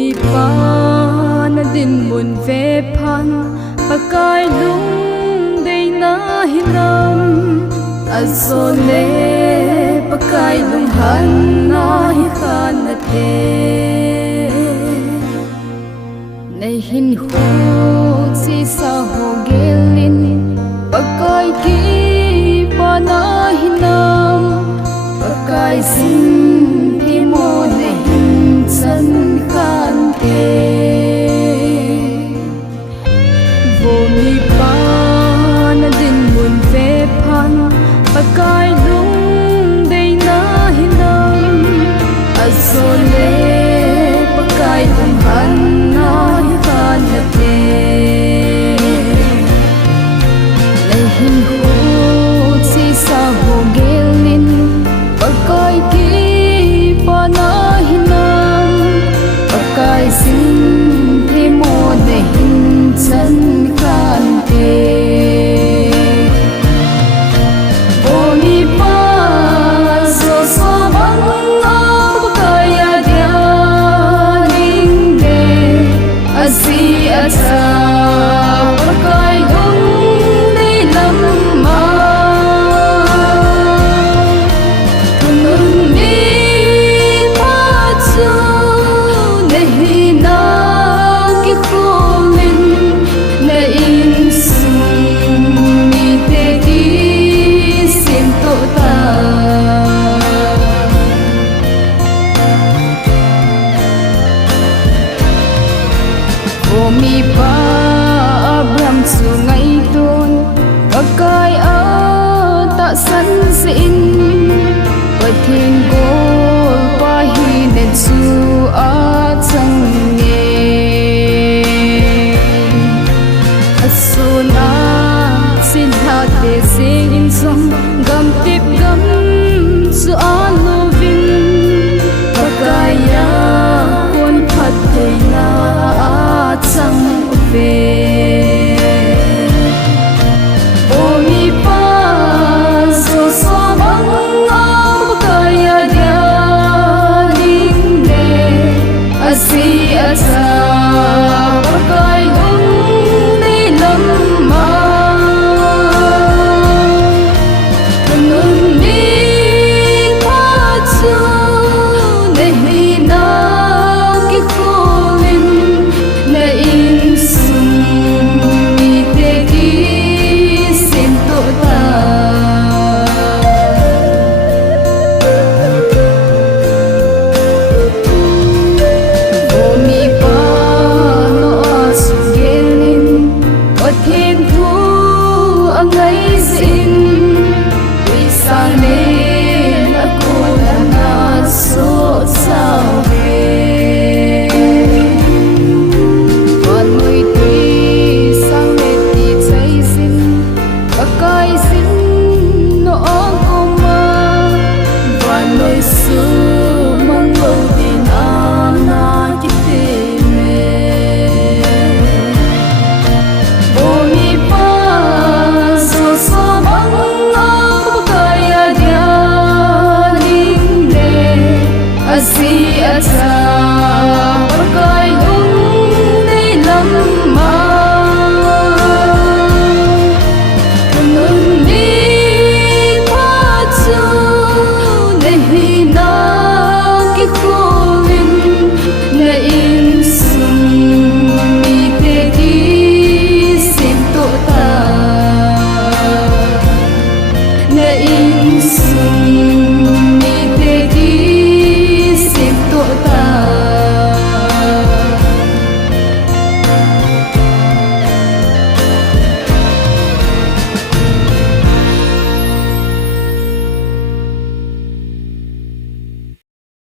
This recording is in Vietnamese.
mi pa na din mun ve phan pakai lung dei na hinam azole pakai lung han na hi khan na te nei hin ho si sa ho gelin pakai ki pa na hinam pakai sin thi mo nei hin san khan te vô mi pa na din mun ve phan pakai lung dei na hinam azole pakai lung han na hi khan na te nei hin ho si sa ho gelin pakai ki pa na hinam pakai sin thi mo nei hin san khan te vô mi pa so so bang a pakai ya dia ning de asi asa pakai lung dei lam ma thun mi pa chu nei na ki khomin na in sun mi te ki sim to ta vô mi pa abram su ngai ton pakai a ta san sin pathin gol pa hi nen su a chang nge asuna sin ha te sing in song gam tip gam su a lovin pakai ya kon phat te na a chang ve vô mi pa so so bang a pakai ya dia ning de asi asa pakai